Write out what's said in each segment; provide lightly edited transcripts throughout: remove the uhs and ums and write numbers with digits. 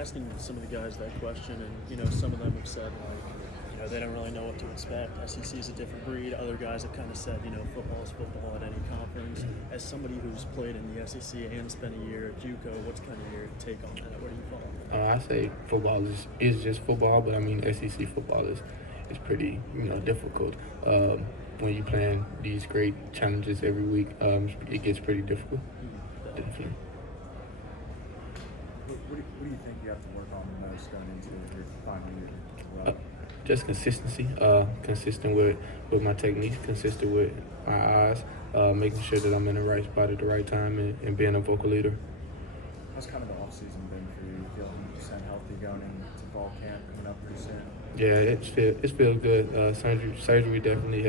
Asking some of the guys that question, and some of them have said they don't really know what to expect. SEC is a different breed. Other guys have kind of said football is football at any conference. As somebody who's played in the SEC and spent a year at JUCO, what's kind of your take on that? Where do you fall? I say football is just football, but I mean SEC football is pretty difficult. When you plan these great challenges every week, it gets pretty difficult. Definitely. What do you think you have to work on the most going into your final year? Just consistency, consistent with my techniques, consistent with my eyes, making sure that I'm in the right spot at the right time, and being a vocal leader. How's kind of the off-season been for you? Feeling 100% healthy going into fall camp coming up pretty soon? Yeah, it's feel good. Surgery definitely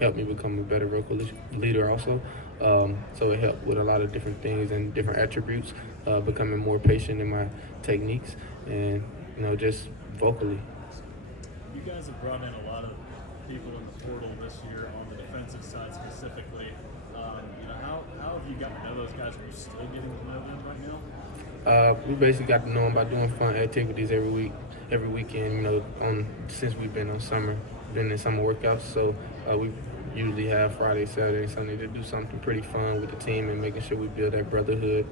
helped me become a better vocal leader also. So it helped with a lot of different things and different attributes, becoming more patient in my techniques and just vocally. You guys have brought in a lot of people in the portal this year on the defensive side specifically. How have you gotten to know those guys? Are you still getting to know them right now? We basically got to know them by doing fun activities every weekend. Since we've been in summer workouts, so we usually have Friday, Saturday, and Sunday to do something pretty fun with the team and making sure we build that brotherhood.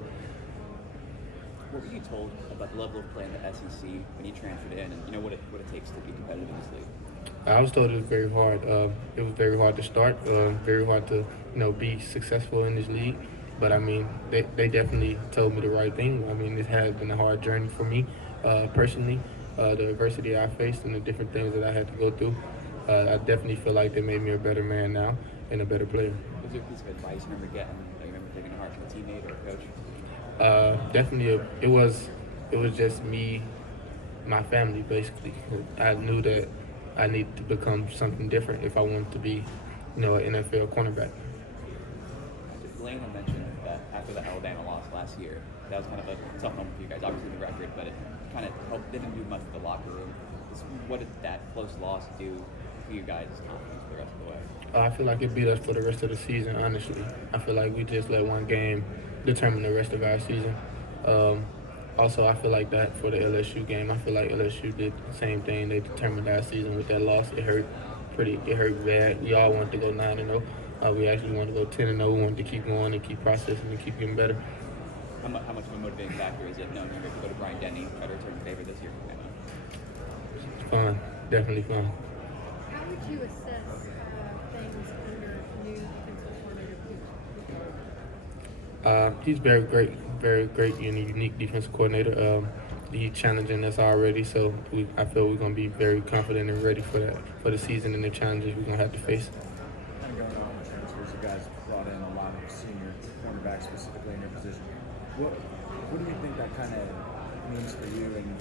What were you told about the level of play in the SEC when you transferred in, and what it takes to be competitive in this league? I was told it was very hard. It was very hard to start, very hard to be successful in this league. But I mean, they definitely told me the right thing. I mean, it has been a hard journey for me personally. The adversity I faced and the different things that I had to go through. I definitely feel like they made me a better man now and a better player. Was there a piece of advice you remember getting? You remember taking to heart from a teammate or a coach? Definitely, it was just me, my family basically. I knew that I needed to become something different if I wanted to be, an NFL cornerback. Lane had mentioned that after the Alabama loss last year, that was kind of a tough moment for you guys. Obviously the record, but it kind of didn't do much for the locker room. What did that close loss do for you guys' confidence for the rest of the way? I feel like it beat us for the rest of the season, honestly. I feel like we just let one game determine the rest of our season. Also, I feel like that for the LSU game. I feel like LSU did the same thing. They determined last season with that loss. It hurt bad. We all wanted to go 9-0. We actually wanted to go 10-0. We wanted to keep going and keep processing and keep getting better. How much of a motivating factor is it knowing you're going to go to Brian Denny, try to return the favor this year? It's fun. Definitely fun. How would you assess things under new defensive coordinator? He's very great and unique defensive coordinator. He's challenging us already, so I feel we're going to be very confident and ready for that, for the season and the challenges we're going to have to face. Kind of going on with transfers, you guys brought in a lot of senior cornerbacks specifically in your position. What do you think that kind of means for you, and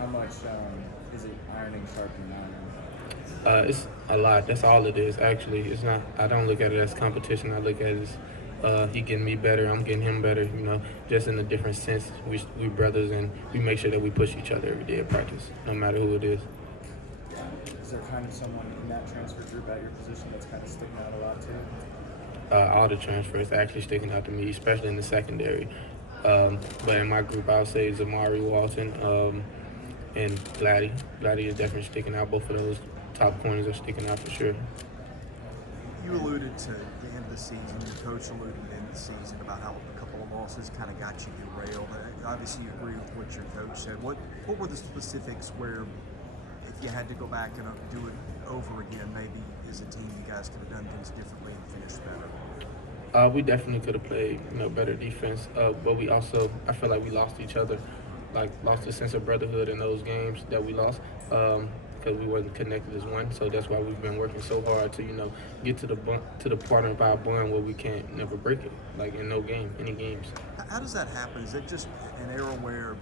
how much is it ironing sharpening iron? It's a lot. That's all it is. Actually, it's not. I don't look at it as competition. I look at it as he getting me better. I'm getting him better. Just in a different sense. We brothers, and we make sure that we push each other every day at practice, no matter who it is. Is there kind of someone in that transfer group at your position that's kind of sticking out a lot too? All the transfers are actually sticking out to me, especially in the secondary. But in my group, I would say Zamari Walton and Gladdy. Gladdy is definitely sticking out. Both of those top corners are sticking out for sure. You alluded to the end of the season, your coach alluded to the end of the season about how a couple of losses kind of got you derailed. Obviously, you agree with what your coach said. What were the specifics where, if you had to go back and do it over again, maybe as a team you guys could have done things differently and finished better? We definitely could have played, better defense. But we also, I feel like we lost each other, lost a sense of brotherhood in those games that we lost. Because we wasn't connected as one, so that's why we've been working so hard to get to the part of our bond where we can't never break it, like in any games. How does that happen? Is it just an era where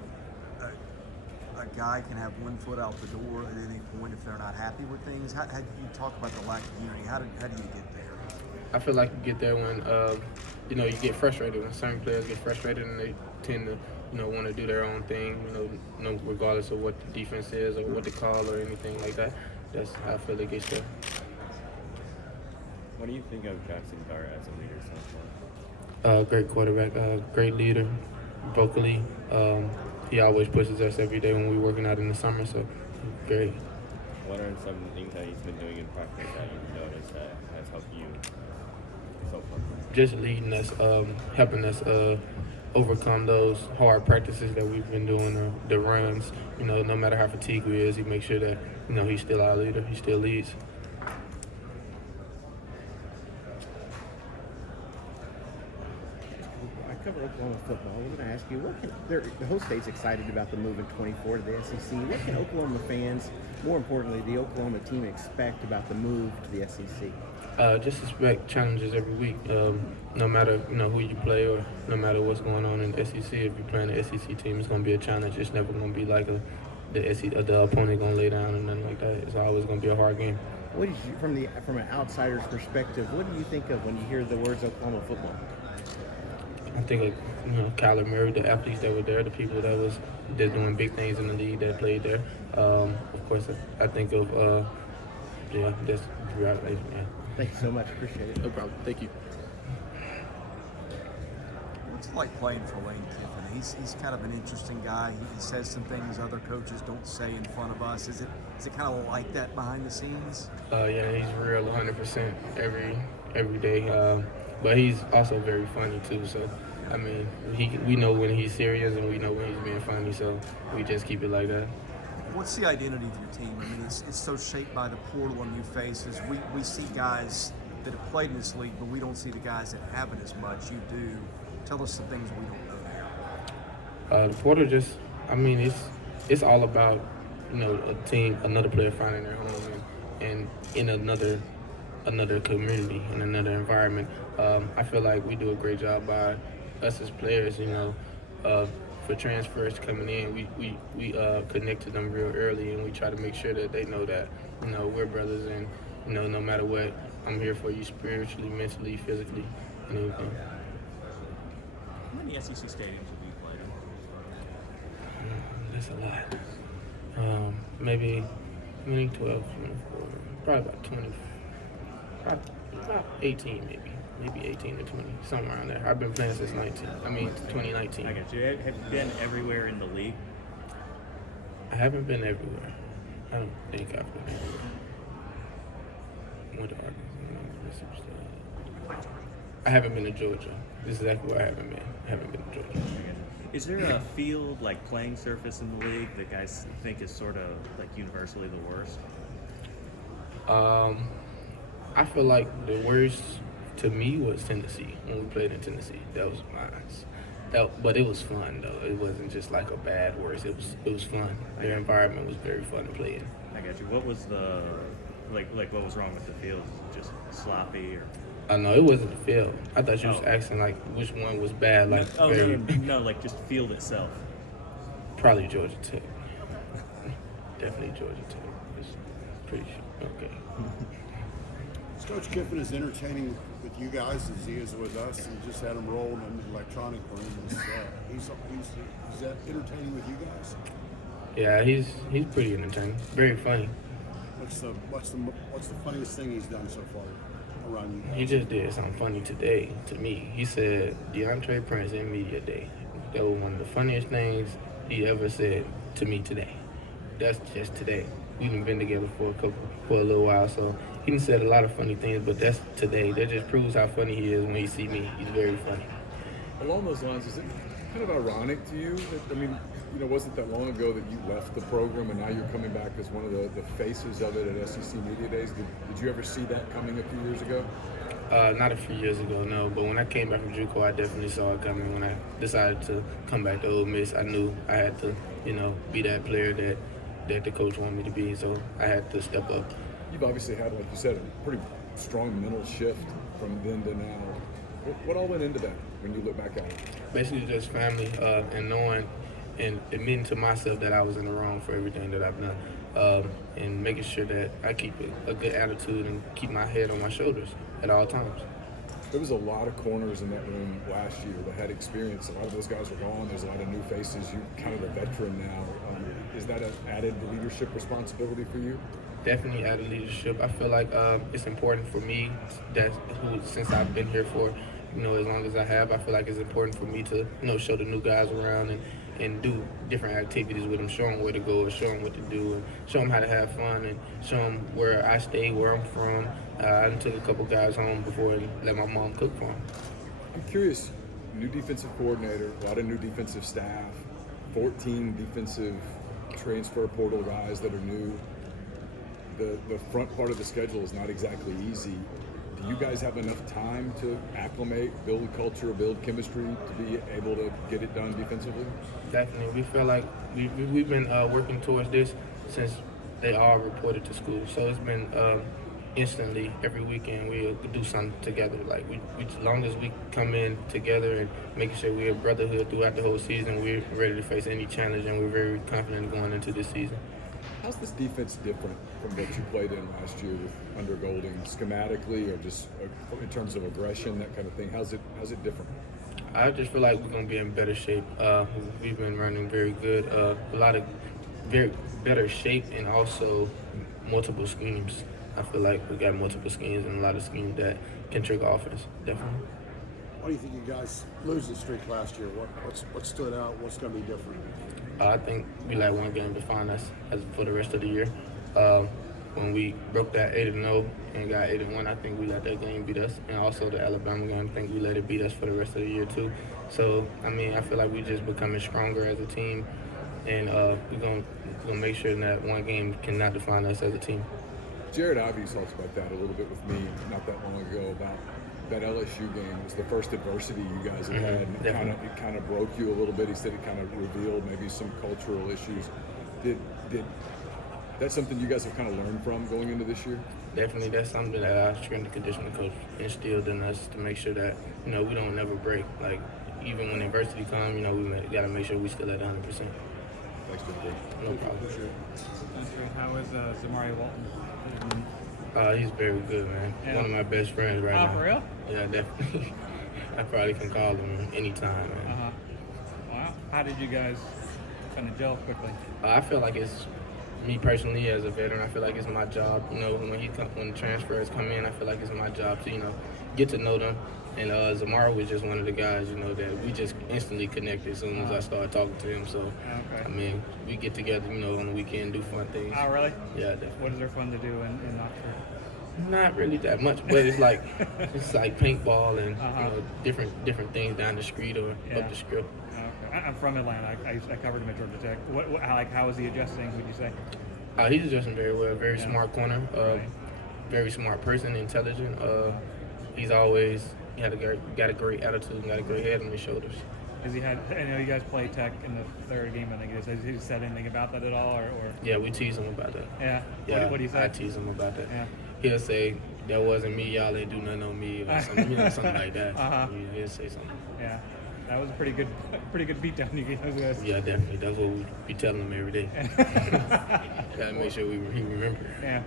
a guy can have one foot out the door at any point if they're not happy with things? How do you talk about the lack of unity? How do you get there? I feel like you get there when you get frustrated. When certain players get frustrated and they tend to want to do their own thing, regardless of what the defense is or what the call or anything like that. That's how I feel it gets there. What do you think of Jaxson Dart as a leader so far? Great quarterback, great leader, vocally. he always pushes us every day when we're working out in the summer. So great. What are some things that he's been doing in practice that you've noticed that has helped you so far? Just leading us, helping us overcome those hard practices that we've been doing, the runs. No matter how fatigued we is, he makes sure that he's still our leader. He still leads. I cover Oklahoma football. I'm going to ask you, the whole state's excited about the move in 24 to the SEC. What can Oklahoma fans, more importantly, the Oklahoma team, expect about the move to the SEC? Just expect challenges every week. No matter who you play or no matter what's going on in the SEC. If you're playing the SEC team, it's going to be a challenge. It's never going to be like the opponent going to lay down or nothing like that. It's always going to be a hard game. What is from an outsider's perspective? What do you think of when you hear the words Oklahoma football? I think Kyler Murray, the athletes that were there, the people that doing big things in the league that played there. Of course, I think of just congratulations, man. Thanks so much. Appreciate it. No problem. Thank you. What's it like playing for Lane Kiffin? He's kind of an interesting guy. He says some things other coaches don't say in front of us. Is it kind of like that behind the scenes? Yeah, he's real 100% every day. But he's also very funny too. So, I mean, we know when he's serious and we know when he's being funny. So we just keep it like that. What's the identity of your team? I mean, it's so shaped by the portal and new faces. We see guys that have played in this league, but we don't see the guys that haven't as much. You do. Tell us the things we don't know there. The portal it's all about a team, another player finding their home and in another community, in another environment. I feel like we do a great job by us as players. For transfers coming in, we connect to them real early, and we try to make sure that they know that we're brothers, and no matter what, I'm here for you spiritually, mentally, physically, and everything. How many SEC stadiums have you played in? That's a lot. Maybe 12, 24, probably about 20, about 18 maybe 18 to 20, somewhere around there. I've been playing since 2019. I got you. Have you been everywhere in the league? I haven't been everywhere. I don't think I've been everywhere. Went to Arkansas. I haven't been to Georgia. This is exactly where I haven't been. I haven't been to Georgia. Is there a field, like playing surface in the league, that guys think is sort of like universally the worst? I feel like the worst to me was Tennessee, when we played in Tennessee. That was mine. But it was fun though. It wasn't just like a bad worst. It was fun. Their environment was very fun to play in. I got you. What was the like? What was wrong with the field? Just sloppy or? No, it wasn't the field. I thought you was asking like which one was bad. Like no, like just field itself. Probably Georgia Tech. Definitely Georgia Tech. It's pretty sure. Okay. Is Coach Kiffin as entertaining with you guys as he is with us? We just had him rolling in the electronic room. Is that entertaining with you guys? Yeah, he's pretty entertaining. Very funny. What's the funniest thing he's done so far around you guys? He just did something funny today to me. He said Deantre Prince in media day. That was one of the funniest things he ever said to me today. That's just today. We've been together for a little while, so he said a lot of funny things, but that's today. That just proves how funny he is when he see me. He's very funny. Along those lines, is it kind of ironic to you that, wasn't that long ago that you left the program and now you're coming back as one of the faces of it at SEC Media Days? Did you ever see that coming a few years ago? Not a few years ago, no. But when I came back from JUCO, I definitely saw it coming. When I decided to come back to Ole Miss, I knew I had to, be that player that the coach wanted me to be. So I had to step up. You've obviously had, like you said, a pretty strong mental shift from then to now. What all went into that when you look back at it? Basically just family and knowing and admitting to myself that I was in the wrong for everything that I've done, and making sure that I keep a good attitude and keep my head on my shoulders at all times. There was a lot of corners in that room last year that had experience. A lot of those guys are gone. There's a lot of new faces. You're kind of a veteran now. Is that an added leadership responsibility for you? Definitely added leadership. I feel like it's important for me since I've been here for as long as I have. I feel like it's important for me to show the new guys around and do different activities with them, show them where to go, or show them what to do, and show them how to have fun, and show them where I stay, where I'm from. I took a couple guys home before and let my mom cook for them. I'm curious, new defensive coordinator, a lot of new defensive staff, 14 defensive transfer portal guys that are new. The front part of the schedule is not exactly easy. Do you guys have enough time to acclimate, build culture, build chemistry to be able to get it done defensively? Definitely. We feel like we've been working towards this since they all reported to school. So it's been instantly every weekend we'll do something together. Like we as long as we come in together and making sure we're a brotherhood throughout the whole season, we're ready to face any challenge, and we're very confident going into this season. How's this defense different from what you played in last year with under Golding, schematically or just in terms of aggression, that kind of thing? How's it different? I just feel like we're gonna be in better shape. We've been running very good, a lot of very better shape, and also multiple schemes. I feel like we got multiple schemes and a lot of schemes that can trigger offense. Definitely. Why do you think you guys lose the streak last year? What stood out? What's going to be different? I think we let one game define us for the rest of the year. When we broke that 8-0 and got 8-1, I think we let that game beat us. And also the Alabama game, I think we let it beat us for the rest of the year too. So, I mean, I feel like we're just becoming stronger as a team, and we're gonna make sure that one game cannot define us as a team. Jared Ivey talked about that a little bit with me not that long ago about that LSU game. It was the first adversity you guys have had, and it kind of broke you a little bit. He said it kind of revealed maybe some cultural issues. Did that's something you guys have kind of learned from going into this year? Definitely, that's something that our strength and conditioning coach instilled in us to make sure that we don't never break. Like even when adversity comes, we got to make sure we still at 100%. Thanks, Deantre. No problem. How is Zamari Walton? He's very good, man. Yeah. One of my best friends right now. Oh, for real? Yeah, definitely. I probably can call him anytime, man. Wow. How did you guys kind of gel quickly? I feel like it's me personally as a veteran. I feel like it's my job. When the transfers come in, I feel like it's my job to get to know them. And Zamari was just one of the guys, that we just instantly connected as soon as I started talking to him. So, Okay. I mean, we get together, on the weekend, do fun things. Oh, really? Yeah, definitely. What is there fun to do in Oxford? Not really that much, but it's like paintball and different things down the street or up the strip. Okay. I'm from Atlanta. I covered him at Georgia Tech. How is he adjusting, would you say? He's adjusting very well. Very smart corner. Very smart person, intelligent. He's always got a great attitude and got a great head on his shoulders. Has he had? I know you guys played Tech in the third game. I think it is. Has he said anything about that at all, or? Yeah, we tease him about that. Yeah. Yeah. What do you say? I tease him about that. Yeah. He'll say, "That wasn't me. Y'all ain't do nothing on me," or something, something like that. Uh-huh. Yeah, he'll say something. Yeah. That was a pretty good beatdown you gave those guys. Yeah, definitely. That's what we be telling him every day. Gotta make sure he remember. Yeah.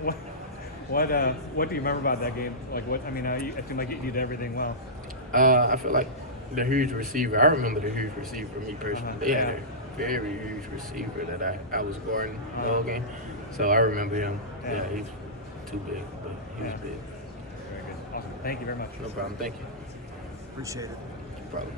What do you remember about that game? Like what? I mean, it seemed like you did everything well. I feel like the huge receiver. I remember the huge receiver. Me personally, they had a very huge receiver that I was guarding the whole game. So I remember him. Yeah, he's too big, but he was big. Very good. Awesome. Thank you very much. No problem. Thank you. Appreciate it. No problem.